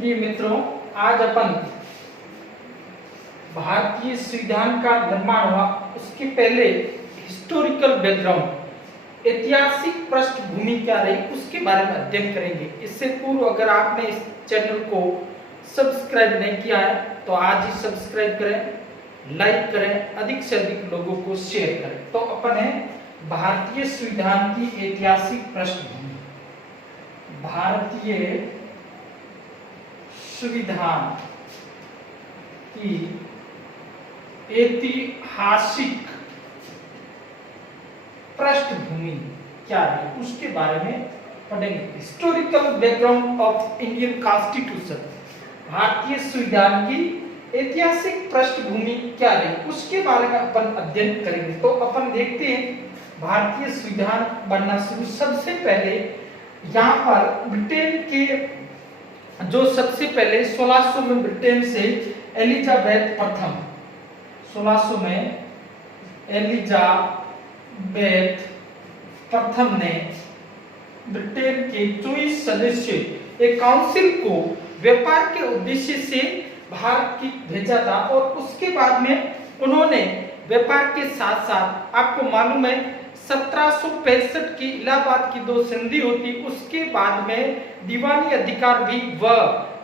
प्रिय मित्रों, आज अपन भारतीय संविधान का निर्माण हुआ उसके पहले हिस्टोरिकल बैकग्राउंड, ऐतिहासिक पृष्ठभूमि क्या रही उसके बारे में अध्ययन करेंगे। इससे पूर्व अगर आपने इस चैनल को सब्सक्राइब नहीं किया है तो आज ही सब्सक्राइब करें, लाइक करें, अधिक से अधिक लोगों को शेयर करें। तो अपन है भारतीय संविधान की ऐतिहासिक पृष्ठभूमि। भारतीय संविधान की ऐतिहासिक पृष्ठभूमि क्या है उसके बारे में पढ़ेंगे। Historical background of Indian constitution, भारतीय संविधान की ऐतिहासिक पृष्ठभूमि क्या है उसके बारे में अपन अध्ययन करेंगे। तो अपन देखते हैं भारतीय संविधान बनना शुरू, सबसे पहले यहाँ पर ब्रिटेन के जो सबसे पहले 1600 में ब्रिटेन से एलिजाबेथ प्रथम, 1600 में एलिजाबेथ प्रथम ने ब्रिटेन के 24 सदस्य एक काउंसिल को व्यापार के उद्देश्य से भारत की भेजा था और उसके बाद में उन्होंने व्यापार के साथ साथ, आपको मालूम है 1765 की इलाहाबाद की दो संधि होती, उसके बाद में दीवानी अधिकार भी वह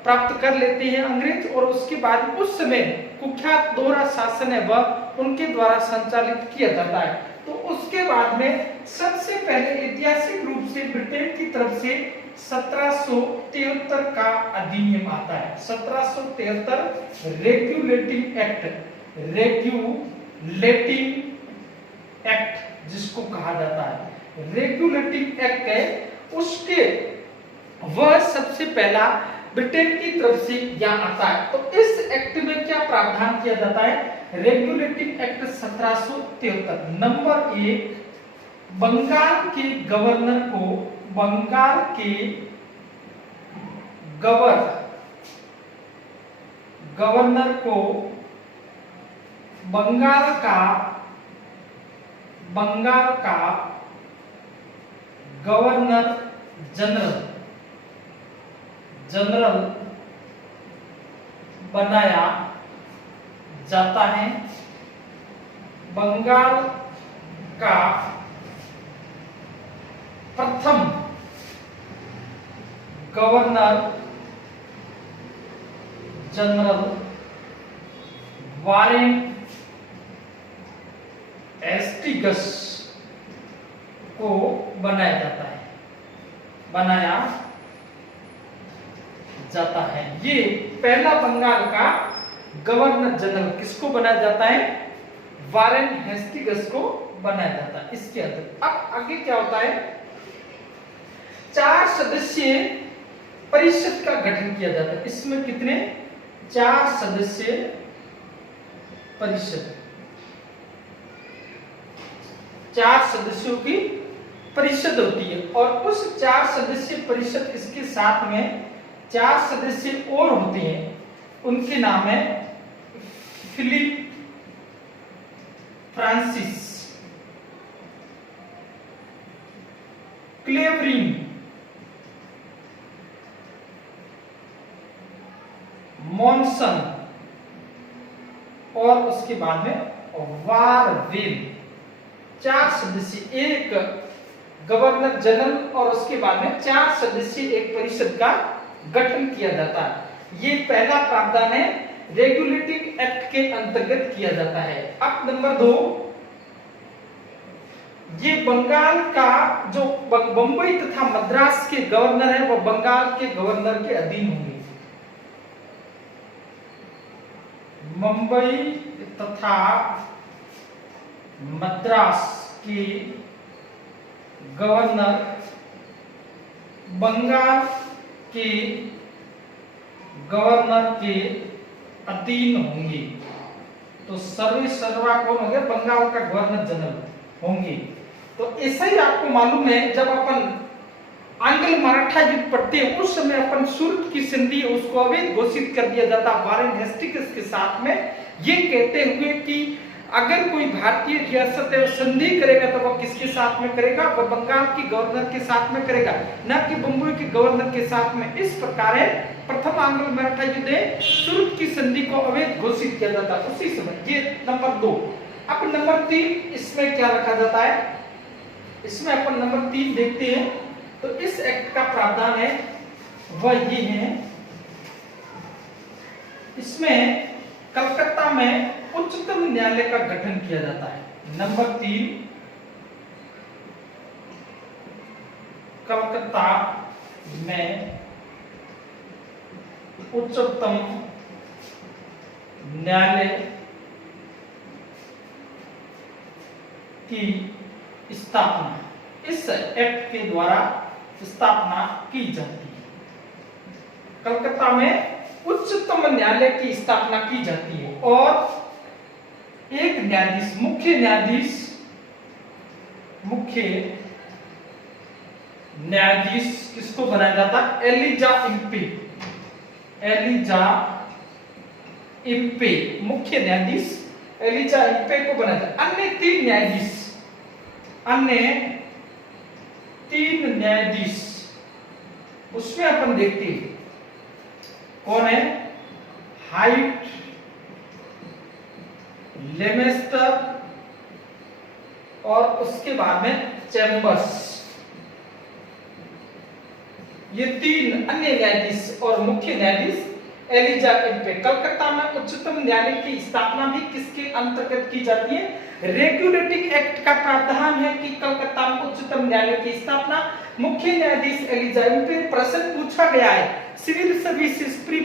प्राप्त कर लेते हैं अंग्रेज, और उसके बाद उस समय कुख्यात दोहरा शासन है वह उनके द्वारा संचालित किया जाता है। तो उसके बाद में सबसे पहले ऐतिहासिक रूप से ब्रिटेन की तरफ से 1773 का अधिनियम आता है। 1773 रेगुलेटिंग एक्ट जिसको कहा जाता है, रेगुलेटिंग एक्ट है, उसके वह सबसे पहला ब्रिटेन की तरफ से यहाँ आता है। तो इस एक्ट में क्या प्रावधान किया जाता है? रेगुलेटिंग एक्ट 1773 नंबर 1, बंगाल के गवर्नर को, बंगाल के गवर्नर को बंगाल का गवर्नर जनरल बनाया जाता है। बंगाल का प्रथम गवर्नर जनरल वारेन हेस्टिंग्स को बनाया जाता है। ये पहला बंगाल का गवर्नर जनरल किसको बनाया जाता है? वारेन हेस्टिंग्स को बनाया जाता है। इसके अंदर अब आगे क्या होता है? 4 सदस्यीय परिषद का गठन किया जाता है। इसमें कितने? 4 सदस्यीय परिषद, 4 सदस्यों की परिषद होती है, और उस 4 सदस्यीय परिषद इसके साथ में 4 सदस्य और होते हैं, उनके नाम है फिलिप फ्रांसिस, क्लेवरिन, मॉनसन और उसके बाद में वारविल। 4 सदस्य, एक गवर्नर जनरल और उसके बाद में 4 सदस्य एक परिषद का गठन किया जाता है। ये पहला प्रावधान है, रेगुलेटिंग एक्ट के अंतर्गत किया जाता है। अब नंबर 2, ये बंगाल का जो बंबई तथा मद्रास के गवर्नर है वो बंगाल के गवर्नर के अधीन होंगे। मुंबई तथा मद्रास के गवर्नर बंगाल के गवर्नर के अधीन होंगे। तो सर्वा कौन होंगे? बंगाल का गवर्नर जनरल होंगे। तो ऐसा ही आपको मालूम है, जब अपन आंग्ल मराठा युद्ध पढ़ते हैं उस समय अपन सूरत की संधि उसको अवैध घोषित कर दिया जाता वारेन हेस्टिंग्स के साथ में, ये कहते हुए कि अगर कोई भारतीय रियासत है संधि करेगा तो वह किसके साथ में करेगा, वह बंगाल की गवर्नर के साथ में करेगा, न कि बंबई के गवर्नर के साथ में। इस प्रकार है प्रथम आंग्ल मराठा युद्ध शुरुत की संधि को अवैध घोषित किया जाता है उसी समय। ये नंबर 2। अब नंबर 3 इसमें क्या रखा जाता है, इसमें अपन नंबर 3 देखते हैं। तो इस एक्ट का प्रावधान है वह ये है, इसमें कलकत्ता में उच्चतम न्यायालय का गठन किया जाता है। नंबर 3 कलकत्ता में उच्चतम न्यायालय की स्थापना इस एक्ट के द्वारा स्थापना की जाती है। कलकत्ता में उच्चतम न्यायालय की स्थापना की जाती है और एक न्यायाधीश, मुख्य न्यायाधीश किसको बनाया जाता है, एलिजा इम्पे मुख्य न्यायाधीश एलिजा इम्पे को बनाया जाता है। अन्य तीन न्यायाधीश उसमें अपन देखते हैं कौन है, हाइट, लेमेस्टर और उसके बाद में चैम्बर्स। ये 3 अन्य न्यायाधीश और मुख्य न्यायाधीश एलिजा इम्पे। कलकत्ता में उच्चतम न्यायालय की स्थापना भी किसके अंतर्गत की जाती है, रेगुलेटिंग एक्ट का प्रावधान है कि कलकत्ता में उच्चतम न्यायालय की स्थापना मुख्य न्यायाधीश एलिजा इम्पे। प्रश्न पूछा गया है सिविल सर्विसेज प्री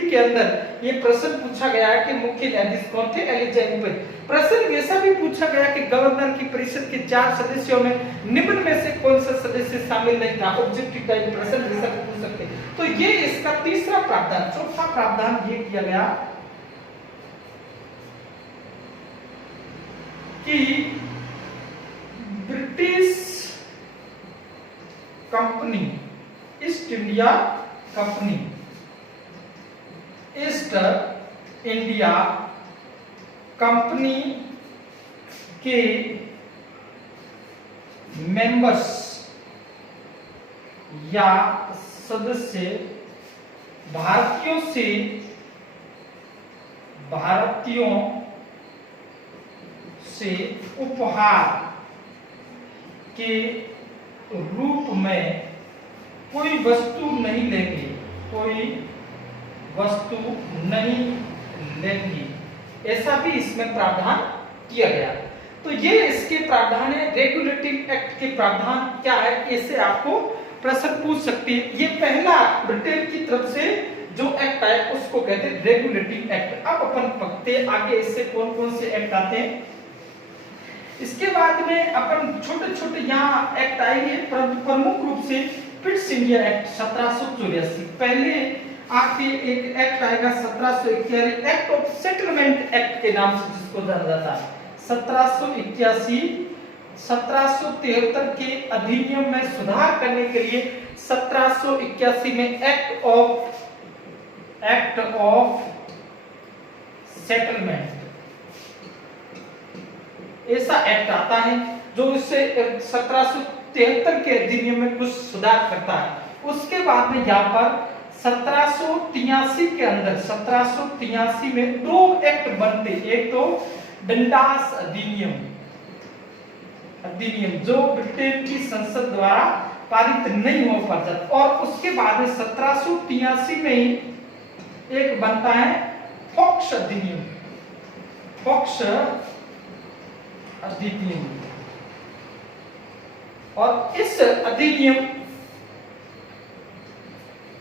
के अंदर, ये प्रश्न पूछा गया है कि मुख्य न्यायाधीश कौन थे, एलिजा इम्पे। प्रश्न ऐसा भी पूछा गया कि गवर्नर की परिषद के 4 सदस्यों में निम्न में से कौन सा सदस्य शामिल नहीं था, ऑब्जेक्टिव टाइप प्रश्न ऐसा भी पूछ सकते। तो ये इसका तीसरा प्रावधान। चौथा प्रावधान ये किया गया कि British company east India company, east India company के मेंबर्स या सदस्य भारतीयों से उपहार के रूप में कोई वस्तु नहीं लेंगी, ऐसा भी इसमें प्रावधान किया गया। तो ये इसके प्रावधान है। रेगुलेटिंग एक्ट के प्रावधान क्या है, ऐसे आपको प्रश्न पूछ सकती है। ये पहला ब्रिटेन की तरफ से जो एक्ट आया उसको कहते हैं रेगुलेटिंग एक्ट। अब अपन पढ़ते आगे इससे कौन कौन से एक्ट आते हैं। इसके बाद में अपन छोटे छोटे यहाँ एक्ट आएंगे, प्रमुख रूप से पिट्स इंडिया एक्ट 1784। पहले आपके एक एक्ट आएगा 1781, एक्ट ऑफ सेटलमेंट एक्ट के नाम से जिसको जाना जाता है। 1781 1773 के अधिनियम में सुधार करने के लिए 1781 में एक्ट ऑफ सेटलमेंट ऐसा एक्ट आता है जो इससे 1773 के अधिनियम में कुछ सुधार करता है। उसके बाद में यहाँ पर 1783 के अंदर 1783 में 2 एक्ट बनते। एक तो डंडास अधिनियम जो ब्रिटेन की संसद द्वारा पारित नहीं हो पाता, और उसके बाद में 1783 में ही एक बनता है फॉक्स अधिनियम। और इस अधिनियम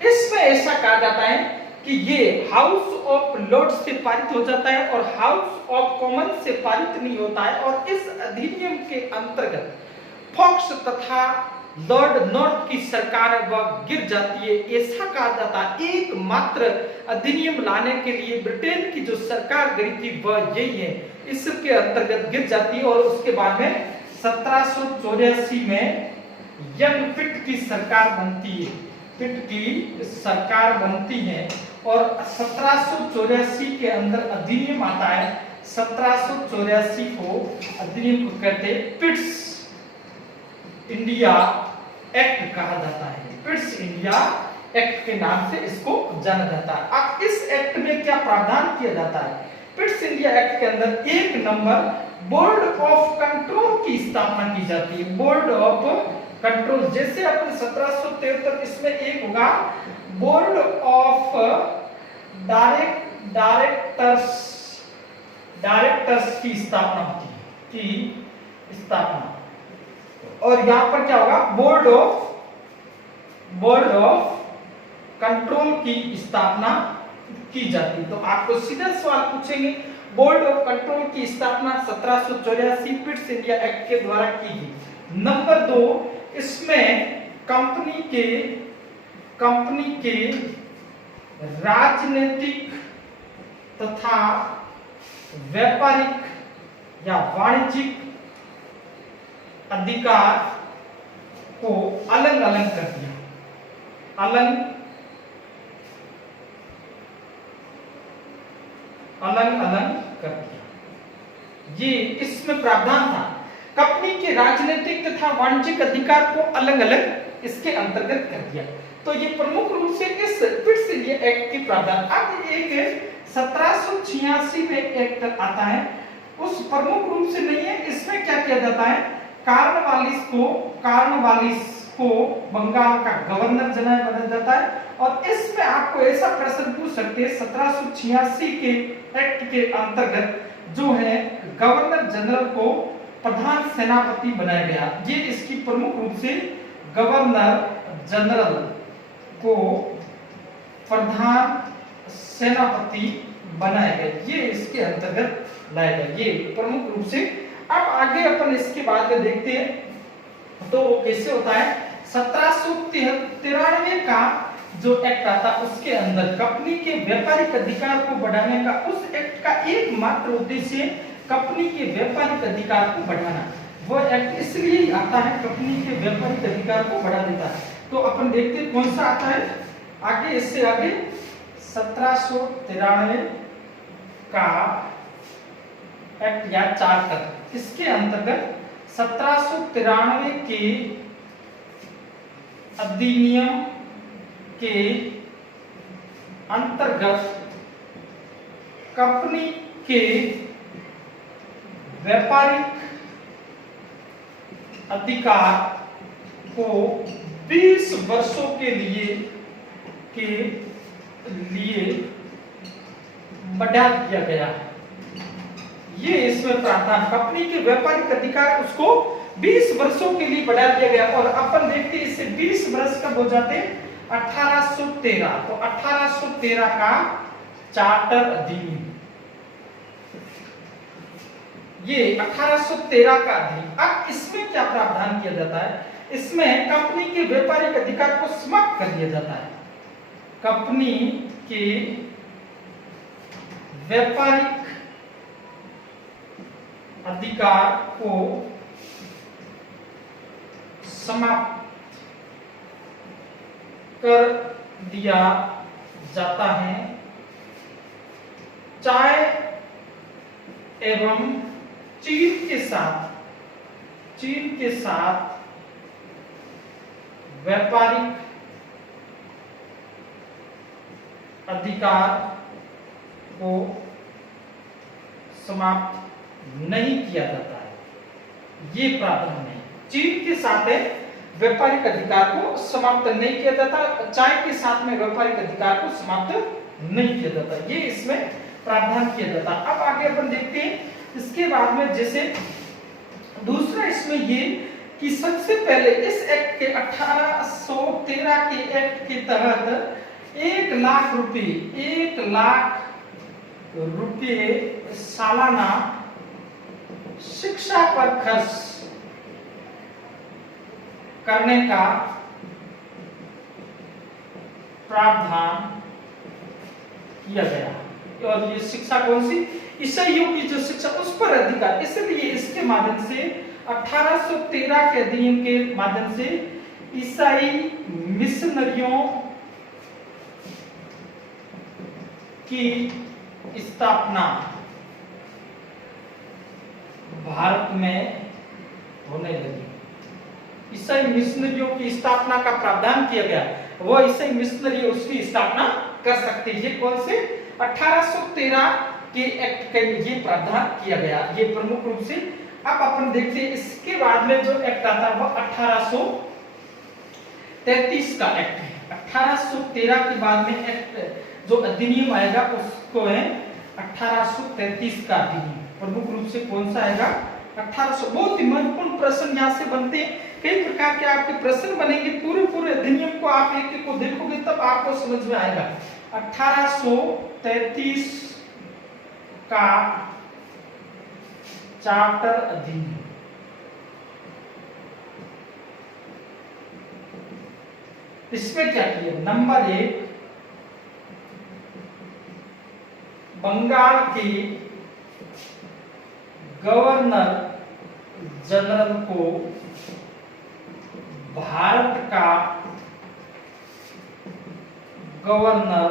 इसमें ऐसा कहा जाता है कि ये हाउस ऑफ लॉर्ड्स से पारित हो जाता है और हाउस ऑफ कॉमन्स से पारित नहीं होता है। और इस अधिनियम के अंतर्गत फॉक्स तथा लॉर्ड नॉर्थ की सरकार वह गिर जाती है, ऐसा कहा जाता है। एकमात्र अधिनियम लाने के लिए ब्रिटेन की जो सरकार गई थी वह यही है, इसके अंतर्गत गिर जाती है। और उसके बाद में 1784 में यंग पिट की सरकार बनती है और 1784 के अंदर अधिनियम आता है 1784 को अधिनियम को कहते हैं पिट्स इंडिया एक्ट कहा जाता है। पिट्स इंडिया एक्ट के नाम से इसको जाना जाता है। अब इस एक्ट में क्या प्रावधान किया जाता है? पिट्स इंडिया एक्ट के अंदर 1 नंबर बोर्ड ऑफ कंट्रोल की स्थापना की जाती है। बोर्ड ऑफ कंट्रोल, जैसे अपन 1773 इसमें एक होगा बोर्ड ऑफ डायरेक्टर्स की स्थापना होती है और यहां पर क्या होगा? बोर्ड ऑफ कंट्रोल की स्थापना की जाती। तो आपको सीधा सवाल पूछेंगे, बोर्ड ऑफ कंट्रोल की स्थापना 1784 पिट्स इंडिया एक्ट के द्वारा की गई। नंबर 2, इसमें कंपनी के राजनीतिक तथा व्यापारिक या वाणिज्यिक अधिकार को अलग अलग कर दिया। ये इसमें प्रावधान था। कंपनी के राजनीतिक तथा वाणिज्यिक अधिकार को अलग अलग इसके अंतर्गत कर दिया। तो ये प्रमुख रूप से इस पिट्स इंडिया एक्ट की प्रावधान। अब एक 1786 में एक्ट आता है, उस प्रमुख रूप से नहीं है। इसमें क्या किया जाता है? कार्नवालिस को बंगाल का गवर्नर जनरल बनाया जाता है। और इसमें आपको ऐसा प्रश्न पूछ सकते हैं, 1786 के एक्ट के अंतर्गत जो है गवर्नर जनरल को प्रधान सेनापति बनाया गया। ये इसकी प्रमुख रूप से गवर्नर जनरल को प्रधान सेनापति बनाया गया, ये इसके अंतर्गत लाया गया। ये प्रमुख रूप से। अब आगे अपन इसके बाद देखते हैं तो कैसे होता है। 1793 का जो एक्ट आता उसके अंदर कंपनी के व्यापारिक अधिकार को बढ़ाने का, उस एक्ट का एकमात्र उद्देश्य कंपनी के व्यापारिक अधिकार को बढ़ाना। वो एक्ट इसलिए आता है, कंपनी के व्यापारिक अधिकार को बढ़ा देता है। तो अपन देखते हैं कौन सा आता है आगे। इससे आगे 1793 का एक्ट या चार्टर, इसके अंतर्गत 1793 के अधिनियम के अंतर्गत कंपनी के व्यापारिक अधिकार को 20 वर्षों के लिए बढ़ा दिया गया। ये इसमें प्रावधान, कंपनी के व्यापारिक अधिकार उसको 20 वर्षों के लिए बढ़ा दिया गया। और अपन देखते हैं इससे 20 वर्ष कब हो जाते हैं? 1813। तो 1813 का चार्टर अधिनियम, ये 1813 का अधिनियम। अब इसमें क्या प्रावधान किया जाता है? इसमें कंपनी के व्यापारिक अधिकार को समाप्त कर दिया जाता है। कंपनी के व्यापारिक अधिकार को समाप्त कर दिया जाता है। चाय एवं चीन के साथ व्यापारिक अधिकार को समाप्त नहीं किया जाता है। ये प्रावधान है। चीन के साथ व्यापारिक अधिकार को समाप्त नहीं किया जाता, चाय के साथ में व्यापारिक अधिकार को समाप्त नहीं किया जाता। ये इसमें प्रावधान किया जाता। अब आगे अपन देखते हैं इसके बाद में, जैसे दूसरा इसमें ये कि सबसे पहले इस एक्ट के 1813 के एक्ट के तहत 1 लाख रुपए सालाना शिक्षा पर खर्च करने का प्रावधान किया गया। और ये शिक्षा कौन सी? ईसाइयों की जो शिक्षा, उस पर अधिकार। इसलिए इसके माध्यम से 1813 के अधिनियम के माध्यम से ईसाई मिशनरियों की स्थापना भारत में होने लगी। ईसाई मिशनरियों की स्थापना का प्रावधान किया गया, वो ईसाई मिशनरी उसकी स्थापना कर सकते हैं। ये कौन से 1813 के एक्ट का ये प्रावधान किया गया, ये प्रमुख रूप से। अब अपन देखते हैं इसके बाद में जो एक्ट आता है वो 1833 का एक्ट है। 1813 के बाद में एक्ट जो अधिनियम आएगा उसको है 1833 का अधिनियम। प्रमुख रूप से कौन सा आएगा 1800। बहुत ही महत्वपूर्ण प्रश्न यहाँ से बनते हैं, कई प्रकार के आपके प्रश्न बनेंगे। पूरे अधिनियम को आप एक एक को देखोगे तब आपको समझ में आएगा। 1833 का चार्टर अधिनियम, इसमें क्या किया? नंबर 1, बंगाल के गवर्नर जनरल को भारत का गवर्नर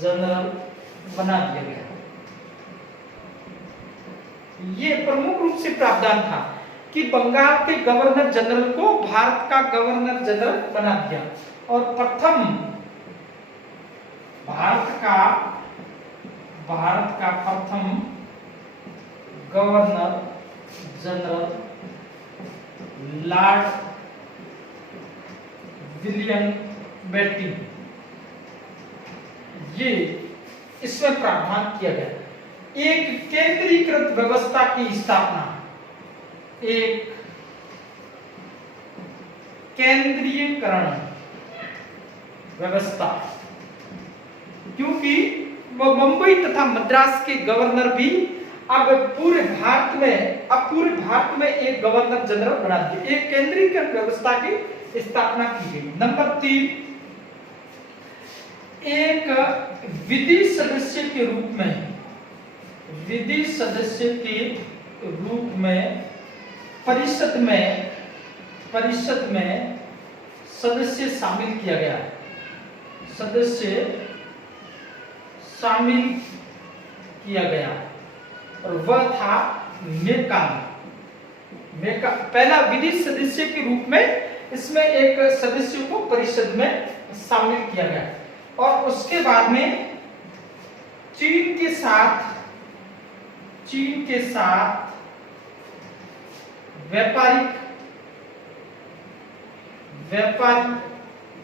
जनरल बना दिया गया। ये प्रमुख रूप से प्रावधान था कि बंगाल के गवर्नर जनरल को भारत का गवर्नर जनरल बना दिया। और प्रथम भारत का प्रथम governor general Lord William Bentinck, ये इसमें प्रावधान किया गया। एक केंद्रीकृत व्यवस्था की स्थापना, एक केंद्रीयकरण व्यवस्था, क्योंकि मुंबई तथा मद्रास के गवर्नर भी अब पूरे भारत में एक गवर्नर जनरल बना दिए। एक केंद्रीकृत व्यवस्था की स्थापना की गई। नंबर 3, एक विधि सदस्य के रूप में परिषद में सदस्य शामिल किया गया। और वह था मेकाले। पहला विधि सदस्य के रूप में इसमें एक सदस्य को परिषद में शामिल किया गया। और उसके बाद में चीन के साथ व्यापारिक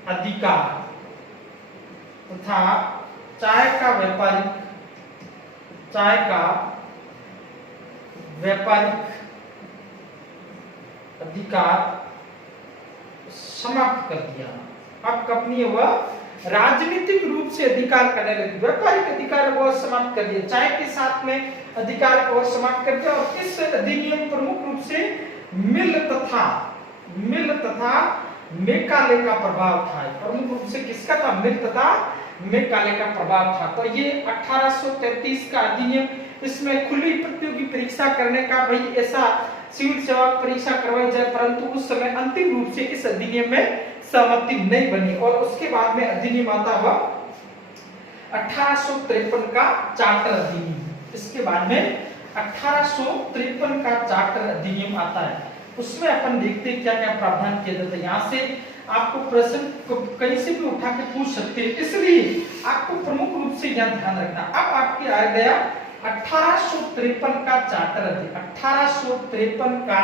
अधिकार तथा चाय का व्यापारिक अधिकार समाप्त कर दिया। अब कंपनी वह राजनीतिक रूप से अधिकार करने लगी। व्यापारिक अधिकार वो समाप्त कर दिया, चाय के साथ में अधिकार और समाप्त कर दिया। और इस अधिनियम प्रमुख रूप से मिल तथा मेकाले का प्रभाव था। प्रमुख रूप से किसका था? मिल तथा मेकाले का प्रभाव था। तो ये 1833 का अधिनियम, इसमें खुली प्रतियोगी परीक्षा करने का, भाई ऐसा सिविल सेवा परीक्षा करवाई जाए, परंतु उस समय अंतिम रूप से इस अधिनियम में सहमति नहीं बनी। और उसके बाद में अधिनियम आता हुआ 1853 का चार्टर अधिनियम। इसके बाद में 1853 का चार्टर अधिनियम आता है। उसमें अपन देखते हैं क्या क्या प्रावधान किया जाता है। यहाँ से आपको प्रश्न कहीं से भी उठा के पूछ सकते हैं, इसलिए आपको प्रमुख रूप से यहाँ ध्यान रखना। अब आपके आ गया 1853 का चार्टर अधिनियम। 1853 का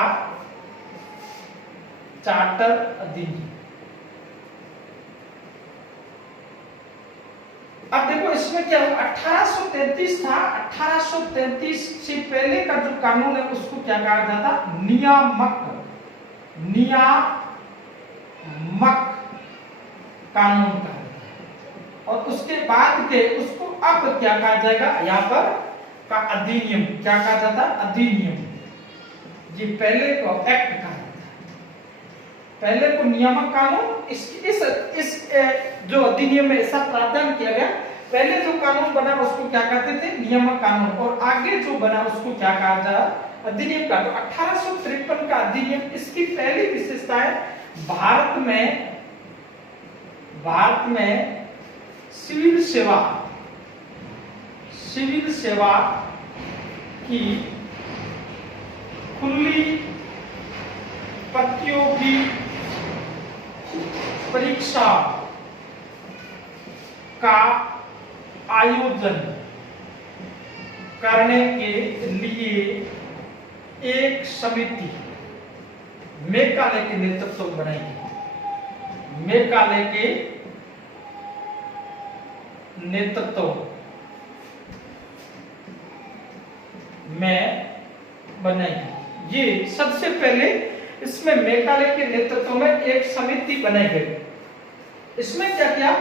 चार्टर अधिनियम। अब देखो इसमें क्या हुआ, 1833 था। 1833 से पहले का जो कानून है उसको क्या कहा जाता? नियामक कानून कहा जाता है। और उसके बाद के उसको अब क्या कहा जाएगा? यहाँ पर का अधिनियम क्या कहा जाता? अधिनियम। ये पहले को एक्ट कहा जाता है, पहले को नियामक कानून। इस जो अधिनियम में ऐसा प्रावधान किया गया, पहले जो कानून बना उसको क्या कहते थे? नियामक कानून। और आगे जो बना उसको क्या कहा जाए? अधिनियम का। तो 1853 का अधिनियम, इसकी पहली विशेषता है भारत में सिविल सेवा की खुली प्रतियोगी परीक्षा का आयोजन करने के लिए एक समिति मेघालय के नेतृत्व में बनाएगी। मेघालय के नेतृत्व में बनेगी। ये सबसे पहले इसमें मेघालय के नेतृत्व में एक समिति बनाई गई। इसमें क्या किया,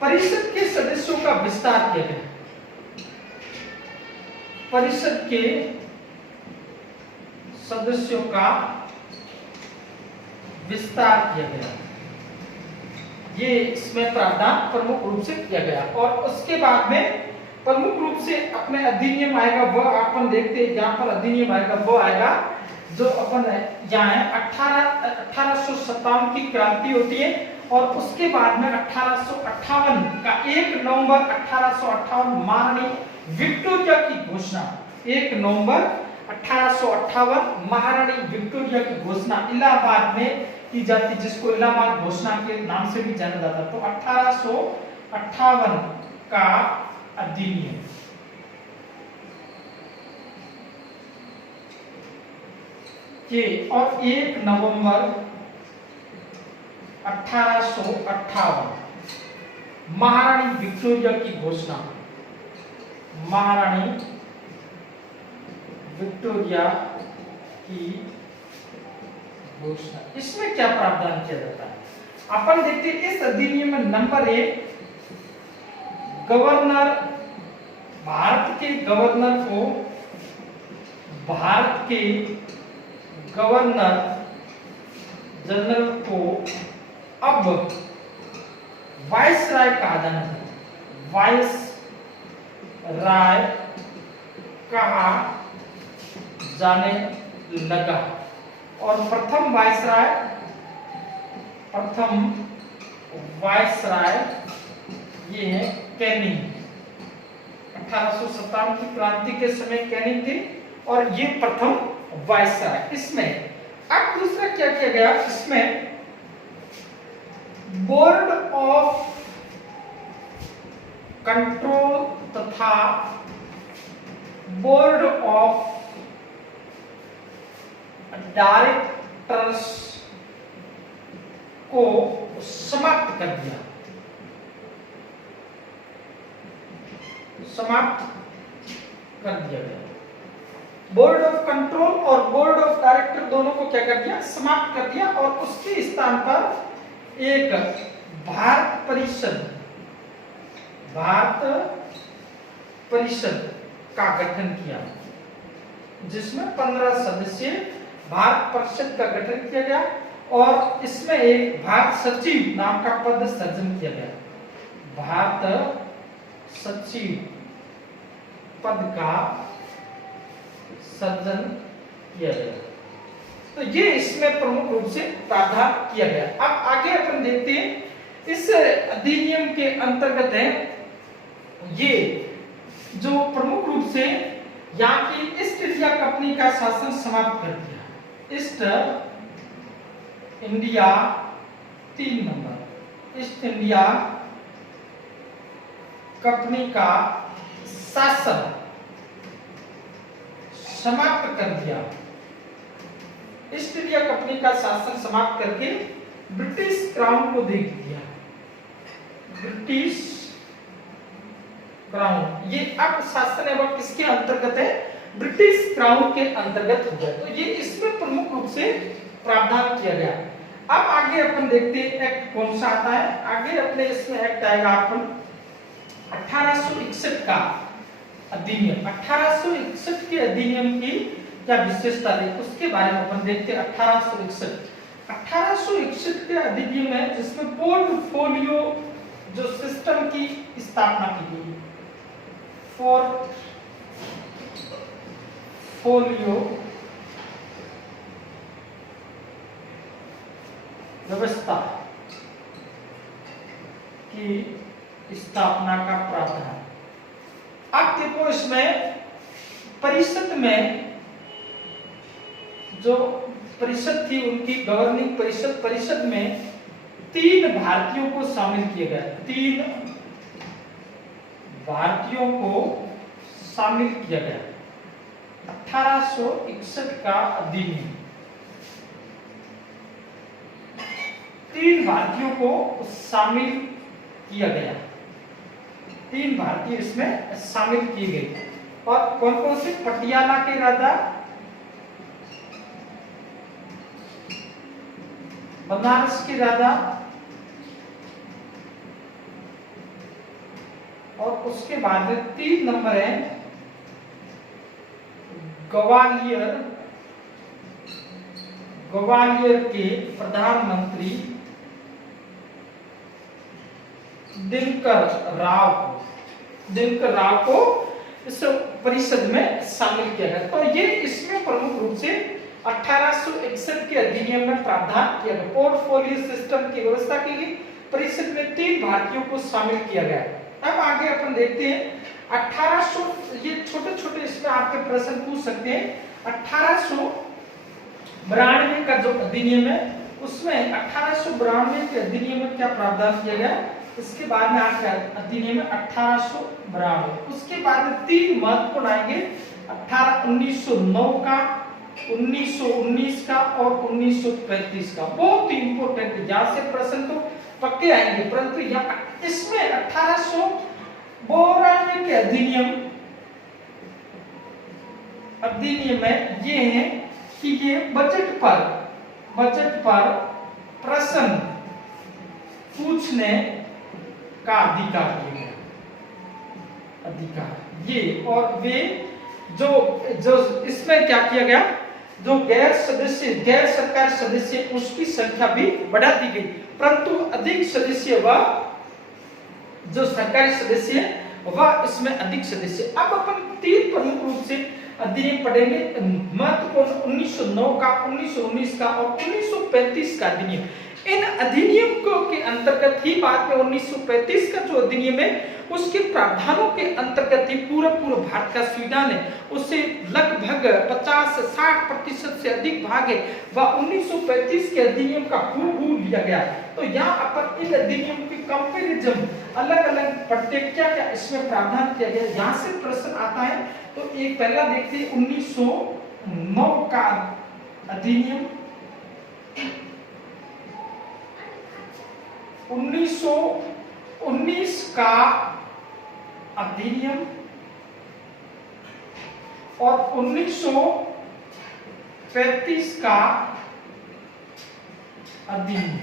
परिषद के सदस्यों का विस्तार किया गया। परिषद के सदस्यों का विस्तार किया गया। ये इसमें प्रावधान प्रमुख रूप से किया गया। और उसके बाद में प्रमुख रूप से अपने अधिनियम आएगा, वह अपन देखते हैं। यहाँ पर अधिनियम आएगा, वो आएगा जो अपन यहाँ 1857 की क्रांति होती है। और उसके बाद में 1858 का 1 नवंबर 1858 महारानी विक्टोरिया की घोषणा, 1 नवंबर 1858 महारानी विक्टोरिया की घोषणा इलाहाबाद में की जाती, जिसको इलाहाबाद घोषणा के नाम से भी जाना जाता। तो 1858 का अधिनियम के और 1 नवंबर 1858 महारानी विक्टोरिया की घोषणा, महारानी विक्टोरिया की घोषणा। इसमें क्या प्रावधान किया जाता है अपन देखते हैं। इस अधिनियम में नंबर 1, गवर्नर, भारत के गवर्नर को, भारत के गवर्नर जनरल को अब वाइसराय कहा जाना है। वाइसराय कहा जाने लगा। और प्रथम वाइसराय ये है कैनिंग। 1857 की क्रांति के समय कैनिंग थी और ये प्रथम वाइसराय। इसमें अब दूसरा क्या किया गया, इसमें बोर्ड ऑफ कंट्रोल तथा बोर्ड ऑफ डायरेक्टर्स को समाप्त कर दिया। समाप्त कर दिया गया। बोर्ड ऑफ कंट्रोल और बोर्ड ऑफ डायरेक्टर दोनों को क्या कर दिया, समाप्त कर दिया। और उसके स्थान पर एक भारत परिषद का गठन किया, जिसमें 15 सदस्य भारत परिषद का गठन किया गया। और इसमें एक भारत सचिव नाम का पद सृजन किया गया। भारत सचिव पद का सृजन किया गया। तो ये इसमें प्रमुख रूप से प्रावधान किया गया। अब आगे अपन देखते हैं, इस अधिनियम के अंतर्गत है ये जो प्रमुख रूप से यहाँ की ईस्ट इंडिया कंपनी का शासन समाप्त कर दिया। East India 3 number, east India company का शासन समाप्त कर दिया। ईस्ट इंडिया कंपनी का शासन समाप्त करके ब्रिटिश क्राउन को दे दिया। ब्रिटिश क्राउन, ये अब शासन है वह किसके अंतर्गत है, ब्रिटिश क्राउन के अंतर्गत हो गया। तो ये इसमें प्रमुख रूप से प्रावधान किया गया। अब आगे अपन देखते हैं एक्ट कौन सा आता है। आगे अपने इसमें एक्ट आएगा अपन 1861 का अधिनियम। 1861 के अधिनियम की क्या विशेषता थी उसके बारे में अपन देखते हैं। 1861 के अधिनियम है जिसमें पोर्टफोलियो जो सिस्टम की स्थापना की गई। पोर्टफोलियो व्यवस्था की स्थापना का प्रावधान। अब देखो इसमें परिषद में जो परिषद थी उनकी गवर्निंग परिषद में 3 भारतीयों को शामिल किया गया। 3 भारतीयों को शामिल किया गया। 1861 का अधिनियम 3 भारतीयों को शामिल किया गया। 3 भारतीय इसमें शामिल किए गए। और कौन कौन से? पटियाला के राजा, बनारस के राजा, और उसके बाद 3 नंबर है ग्वालियर के प्रधानमंत्री दिनकर राव को इस परिषद में शामिल किया गया। तो ये इसमें प्रमुख रूप से 1861 के अधिनियम में प्रावधान किया गया। पोर्टफोलियो सिस्टम की व्यवस्था की गई। परिषद में 3 भारतीयों को शामिल किया गया। अब आगे अपन देखते हैं 1800, ये छोटे छोटे इसमें आपके प्रश्न पूछ सकते हैं। 1892 का जो अधिनियम है उसमें 1892 के अधिनियम में क्या प्रावधान किया गया? इसके बाद में आपका अधिनियम है 1892। उसके बाद 3 महत्वपूर्ण आएंगे 1909 का, 1919 का और 1935 का। बहुत ही इंपॉर्टेंट है, जहां से प्रश्न तो पक्के आएंगे, परंतु यहाँ इसमें 1892 के अधिनियम में ये है कि ये बजट पर प्रश्न पूछने का अधिकार दिया गया। ये और वे जो इसमें क्या किया गया? जो गैर सरकारी सदस्य उसकी संख्या भी बढ़ा दी गई, परंतु अधिक सदस्य व जो सरकारी सदस्य वह इसमें अधिक सदस्य। अब अपन 3 प्रमुख रूप से अधिनियम पढ़ेंगे महत्वपूर्ण 1909 का, 1919 का और 1935 का अधिनियम। इन अधिनियम के अंतर्गत ही बाद में 1935 का जो अधिनियम है उसके प्रावधानों के अंतर्गत ही पूरा भारत का संविधान है उससे लगभग 50-60% से अधिक भाग है वह 1935 के अधिनियम का हूबहू लिया गया। तो यहाँ अपन इन अधिनियम की कंपैरिजन अलग-अलग पढ़ते क्या इसमें प्रावधान किया गया, यहाँ से प्रश्न आता है। तो एक पहला देखते हैं 1909 का अधिनियम। 1919 का अधिनियम और 1935 का अधिनियम,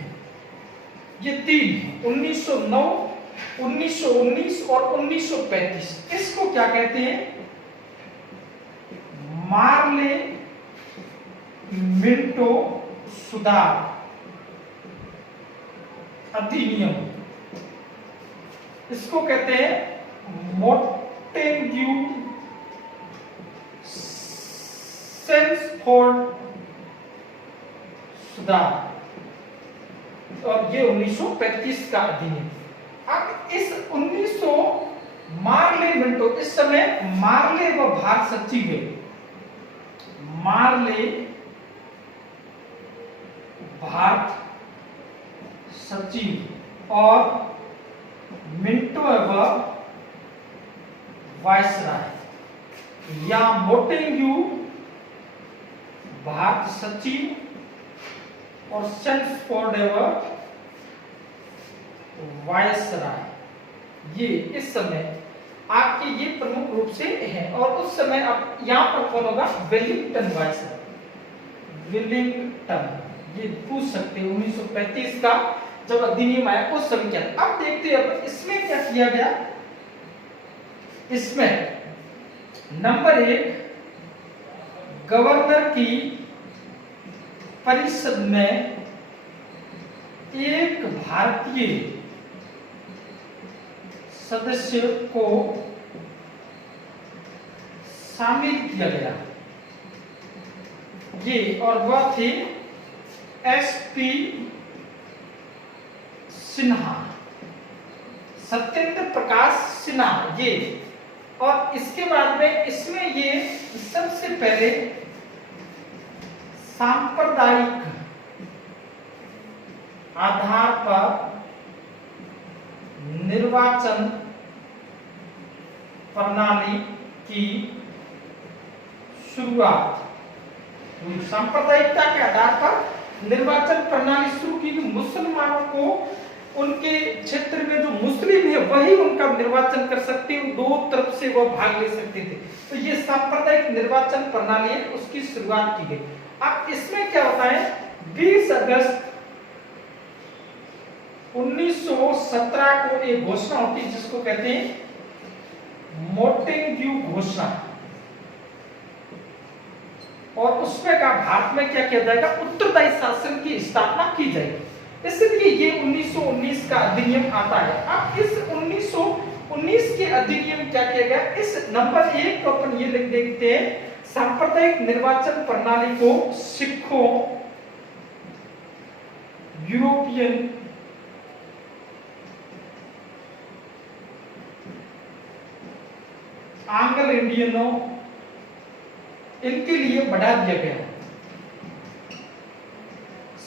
ये 3 1909, 1919 और 1935। इसको क्या कहते हैं? मार्ले मिंटो सुधार अधिनियम, इसको कहते हैं मोंटेग्यू सेल्सफोर्ड सुधार, और ये 1935 का अधिनियम। अब इस 1900 मार्ले मिंटो, इस समय मार्ले व भारत सचिव है, मार्ले भारत सचिव और मिंटो व वायसराय, या मोंटेग्यू भारत सचिव और सेल्सफोर्ड व वायसराय, ये इस समय आपके ये प्रमुख रूप से है। और उस समय आप यहाँ पर कौन होगा? वेलिंगटन वायसराय, वेलिंगटन, ये पूछ सकते हैं 1935 का जब अधिनियम आया उस समय क्या। अब देखते हैं अब इसमें क्या किया गया। इसमें नंबर 1 गवर्नर की परिषद में एक भारतीय सदस्य को शामिल किया गया, ये और वह थे एसपी सिन्हा, सत्येंद्र प्रकाश सिन्हा, ये। और इसके बाद में इसमें ये सबसे पहले सांप्रदायिक आधार पर निर्वाचन प्रणाली की शुरुआत हुई। सांप्रदायिकता के आधार पर निर्वाचन प्रणाली शुरू की। मुसलमानों को उनके क्षेत्र में जो मुस्लिम है वही उनका निर्वाचन कर सकते हैं, दो तरफ से वो भाग ले सकते थे। तो ये सांप्रदायिक निर्वाचन प्रणाली है, उसकी शुरुआत की गई। अब इसमें क्या होता है, 20 अगस्त 1917 को एक घोषणा होती है जिसको कहते हैं मोंटेग्यू घोषणा, और उसमें कहा भारत में क्या किया जाएगा, उत्तरदायी शासन की स्थापना की जाएगी। इसलिए ये 1919 का अधिनियम आता है। अब इस 1919 के अधिनियम क्या किया गया, इस नंबर 1 को अपन ये लिख देखते हैं, सांप्रदायिक निर्वाचन प्रणाली को सिखों, यूरोपियन आंग्ल इंडियनों इनके लिए बढ़ा दिया गया,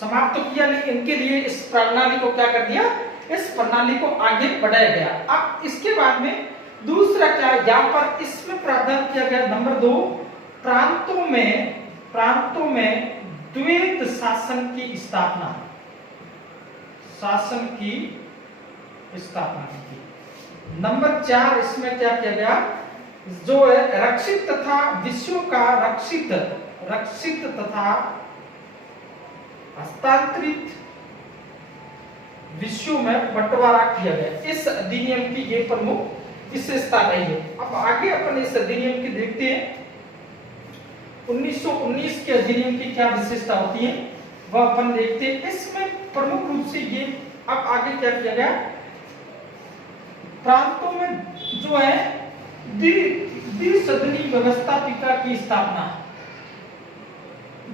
समाप्त तो किया नहीं, इनके लिए इस प्रणाली को क्या कर दिया, इस प्रणाली को आगे बढ़ाया गया। अब इसके बाद में दूसरा क्या है, यहाँ पर इसमें प्रावधान किया गया नंबर 2, प्रांतों में द्वैत शासन की स्थापना, शासन की स्थापना की। नंबर 4 इसमें क्या किया गया, जो है रक्षित तथा विषयों का रक्षित तथा हस्तांतरित विषयों में बंटवारा किया गया। इस अधिनियम की ये प्रमुख विशेषता रही है। अब आगे अपन इस अधिनियम की देखते हैं, 1919 के अधिनियम की क्या विशेषता होती है वह अपन देखते हैं। इसमें प्रमुख रूप से ये अब आगे क्या किया गया, प्रांतों में जो है द्विसदनी व्यवस्थापिका की स्थापना,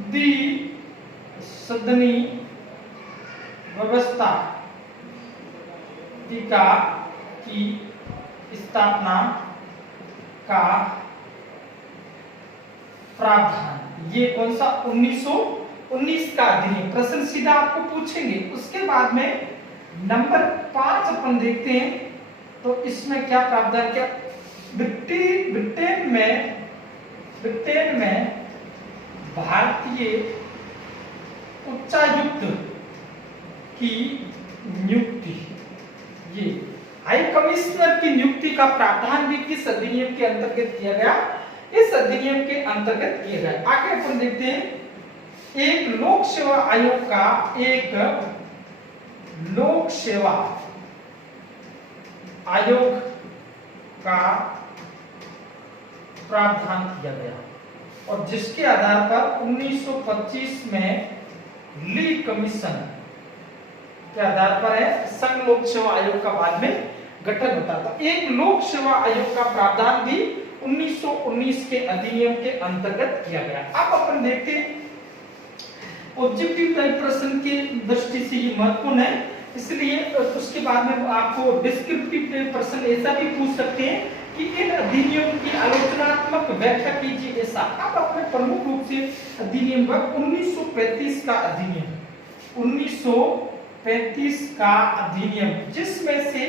द्विसदनी व्यवस्था की स्थापना का प्रावधान। ये कौन सा, 1919 का अधिनियम। प्रश्न सीधा आपको पूछेंगे। उसके बाद में नंबर 5 अपन देखते हैं, तो इसमें क्या प्रावधान किया, ब्रिटेन में भारतीय उच्चायुक्त की नियुक्ति, ये हाई कमिश्नर की नियुक्ति का प्रावधान भी किस अधिनियम के अंतर्गत किया गया, इस अधिनियम के अंतर्गत किया गया। आगे अपन देखते हैं, एक लोक सेवा आयोग का प्रावधान किया गया, और जिसके आधार पर 1925 में ली कमीशन के आधार पर है संघ लोक सेवा आयोग का बाद में गठन होता था। एक लोक सेवा आयोग का प्रावधान भी 1919 के अधिनियम के अंतर्गत किया गया। अब अपन देखते हैं ऑब्जेक्टिव टाइप प्रश्न की दृष्टि से ये महत्वपूर्ण है, इसलिए उसके बाद में आपको डिस्क्रिप्टिव टाइप प्रश्न ऐसा भी पूछ सकते हैं कि इन अधिनियम की आलोचनात्मक व्याख्या कीजिए ऐसा। अब अपने प्रमुख रूप से अधिनियम 1935 का अधिनियम, 1935 का अधिनियम, जिसमें से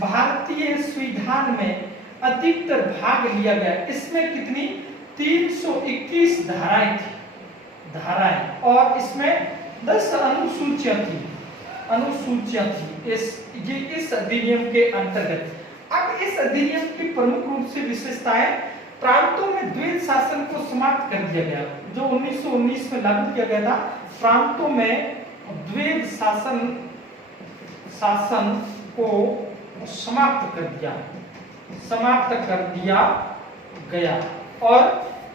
भारतीय संविधान में अधिकतर भाग लिया गया। इसमें कितनी 321 धाराएं थी, और इसमें 10 अनुसूचियां थी इस अधिनियम के अंतर्गत। अब इस अधिनियम की प्रमुख रूप से विशेषता है, प्रांतों में द्वैत शासन को समाप्त कर दिया गया, जो 1919 में लागू किया गया था। प्रांतों में द्वैत शासन को समाप्त कर दिया गया, और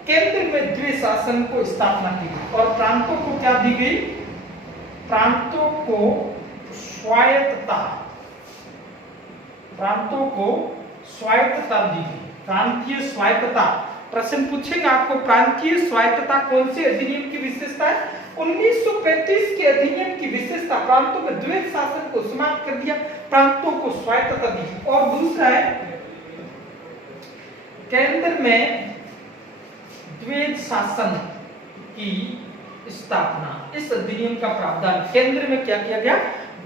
केंद्र में द्वैत शासन को स्थापना की गई, और प्रांतों को क्या दी गई, प्रांतों को स्वायत्तता दी गई, प्रांतीय स्वायत्तता। प्रश्न पूछेगा आपको, प्रांतीय स्वायत्तता कौन से अधिनियम की विशेषता है, 1935 के अधिनियम की विशेषता, प्रांतों में द्वैत शासन को समाप्त कर दिया, प्रांतों को स्वायत्तता दी। और दूसरा है, केंद्र में द्वैत शासन की स्थापना, इस अधिनियम का प्रावधान केंद्र में क्या किया गया,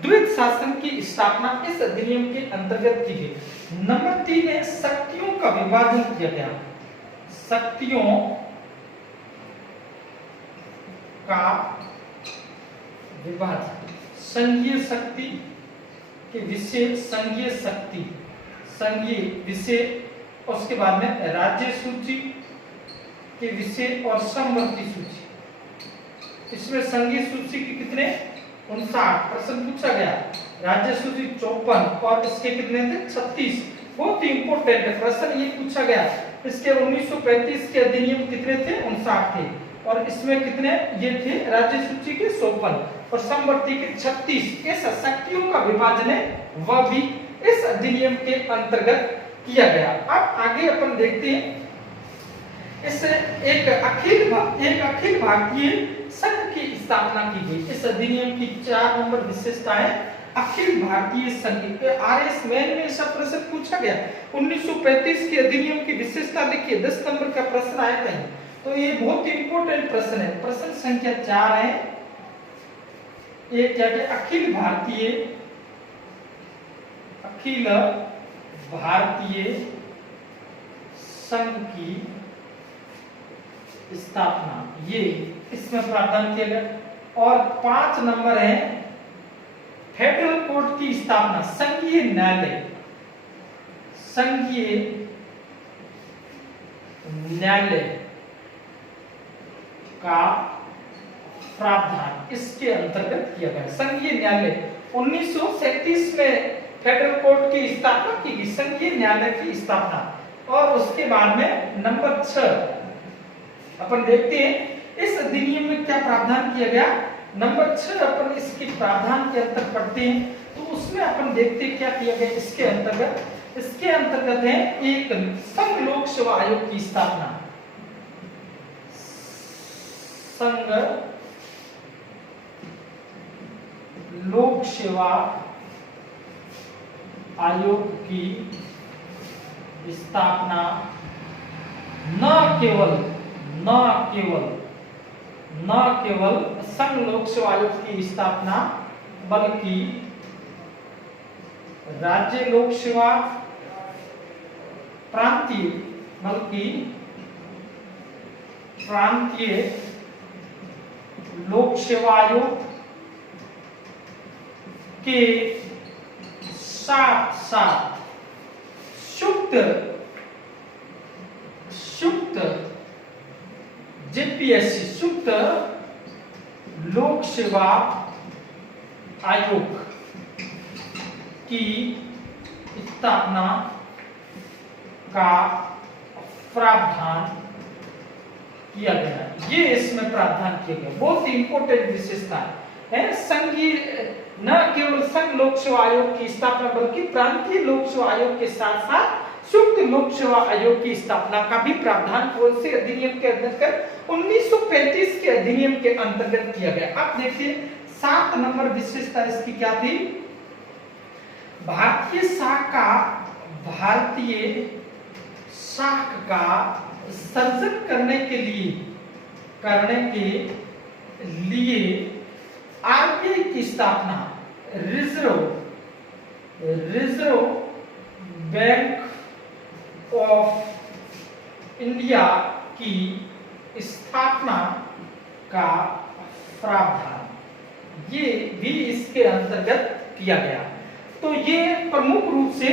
द्वैत शासन की स्थापना इस अधिनियम के अंतर्गत की गई। नंबर 3 है शक्तियों का विभाजन किया गया, शक्तियों का विभाजन, संघीय शक्ति के विषय, संघीय शक्ति, संघीय विषय, उसके बाद में राज्य सूची के विषय और समवर्ती सूची। इसमें संघीय सूची के कितने 59 प्रश्न पूछा गया, राज्य सूची 54 और इसके कितने थे 36। बहुत ही इंपॉर्टेंट है प्रश्न ये पूछा गया। इसके 1935 के अधिनियम कितने थे 59 थे और इसमें कितने ये थे राज्य सूची के 54 और समवर्ती के 36। इस शक्तियों का विभाजन है वह भी इस अधिनियम के अंतर्गत किया गया। अब आगे अपन देखते हैं इस एक अखिल भारतीय संघ की स्थापना की गई। इस अधिनियम की 4 नंबर विशेषताएं अखिल भारतीय संघ, आरएस मेन में सब प्रश्न पूछा गया। 1935 के अधिनियम की विशेषता देखिए 10 नंबर का प्रश्न आया था, तो ये बहुत ही इंपॉर्टेंट प्रश्न है। प्रश्न संख्या 4 है, ये क्या है, अखिल भारतीय संघ की स्थापना, ये इसमें प्रावधान किया गया। और 5 नंबर है फेडरल कोर्ट की स्थापना, संघीय न्यायालय, संघीय न्यायालय का प्रावधान इसके अंतर्गत किया गया। संघीय न्यायालय 1937 में फेडरल कोर्ट की स्थापना की गई, संघीय न्यायालय की स्थापना। और उसके बाद में नंबर 6 अपन देखते हैं इस अधिनियम में क्या प्रावधान किया गया। नंबर 6 अपन इसके प्रावधान के अंतर्गत पढ़ते हैं तो उसमें अपन देखते हैं क्या किया गया इसके अंतर्गत। इसके अंतर्गत है एक संघ लोक सेवा आयोग की स्थापना, संघ लोक सेवा आयोग की स्थापना, न केवल संघ लोक सेवा आयोग की स्थापना बल्कि राज्य लोक सेवा, प्रांतीय लोक सेवा आयोग के साथ साथ संयुक्त जेपीएससी, संयुक्त लोक सेवा आयोग की स्थापना का प्रावधान किया गया। ये इसमें प्रावधान किया गया, बहुत ही इंपॉर्टेंट विशेषता है। संघीय न केवल संघ लोक सेवा आयोग की स्थापना बल्कि प्रांतीय लोक सेवा आयोग के साथ साथ संयुक्त लोक सेवा आयोग की स्थापना का भी प्रावधान कौन से अधिनियम के अंतर्गत 1935 के अधिनियम के अंतर्गत किया गया। अब देखिए 7 नंबर विशेषता इसकी क्या थी, भारतीय शाख का सर्जन करने के लिए आरबीआई की स्थापना, रिजर्व बैंक ऑफ इंडिया की स्थापना का प्रावधान, ये भी इसके अंतर्गत किया गया। तो ये प्रमुख रूप से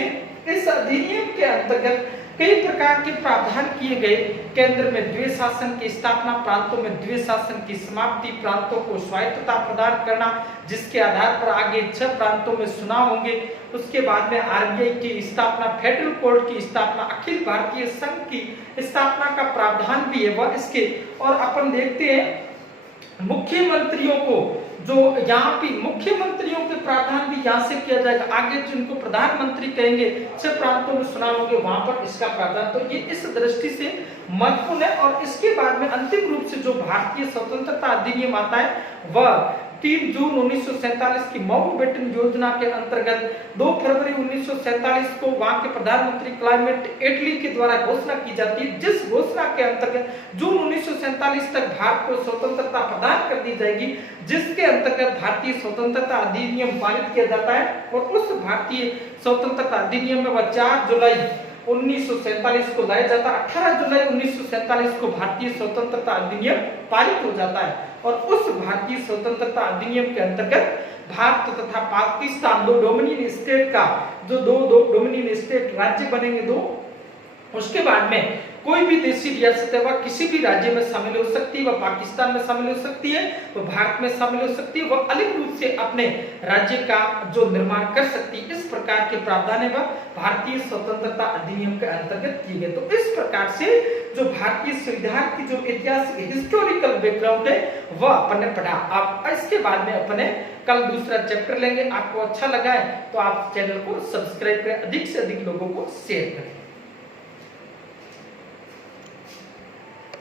इस अधिनियम के अंतर्गत कई प्रकार के प्रावधान किए गए। केंद्र में द्वैत शासन की स्थापना, प्रांतों में द्वैत शासन की समाप्ति, प्रांतों को स्वायत्तता प्रदान करना जिसके आधार पर आगे 6 प्रांतों में चुनाव होंगे। उसके बाद में आरबीआई की स्थापना, फेडरल कोर्ट की स्थापना, अखिल भारतीय संघ की स्थापना का प्रावधान भी है वह इसके। और अपन देखते हैं मुख्यमंत्रियों को, जो यहाँ पे मुख्यमंत्रियों के प्रावधान भी यहाँ से किया जाएगा। आगे जिनको प्रधानमंत्री कहेंगे 6 प्रांतों में चुनाव होंगे वहां पर इसका प्रावधान, तो ये इस दृष्टि से महत्वपूर्ण है। और इसके बाद में अंतिम रूप से जो भारतीय स्वतंत्रता अधिनियम आता है वह 3 जून 1947 की माउंटबेटन योजना के अंतर्गत 2 फरवरी 1947 को वहां के प्रधानमंत्री क्लाइमेट एटली के द्वारा घोषणा की जाती है, जिस घोषणा के अंतर्गत जून 1947 तक भारत को स्वतंत्रता प्रदान कर दी जाएगी, जिसके अंतर्गत भारतीय स्वतंत्रता अधिनियम पारित किया जाता है। और उस भारतीय स्वतंत्रता अधिनियम में वह 4 जुलाई 1947 को लाया जाता है। 18 जुलाई 1947 को भारतीय स्वतंत्रता अधिनियम पारित हो जाता है और उस भारतीय स्वतंत्रता अधिनियम के अंतर्गत भारत तथा पाकिस्तान दो डोमिनियन स्टेट का जो दो डोमिनियन स्टेट राज्य बनेंगे दो, उसके बाद में कोई भी देशी रियासत है वह किसी भी राज्य में शामिल हो सकती है, वह पाकिस्तान में शामिल हो सकती है, वह भारत में शामिल हो सकती है, वह अलग रूप से अपने राज्य का जो निर्माण कर सकती है। इस प्रकार के प्रावधान है वह भारतीय स्वतंत्रता अधिनियम के अंतर्गत किए गए। तो इस प्रकार से जो भारतीय संविधान की जो ऐतिहासिक हिस्टोरिकल बैकग्राउंड है वह अपन ने पढ़ा। अब इसके बाद में अपने कल दूसरा चैप्टर लेंगे। आपको अच्छा लगा है तो आप चैनल को सब्सक्राइब करें, अधिक से अधिक लोगों को शेयर करें।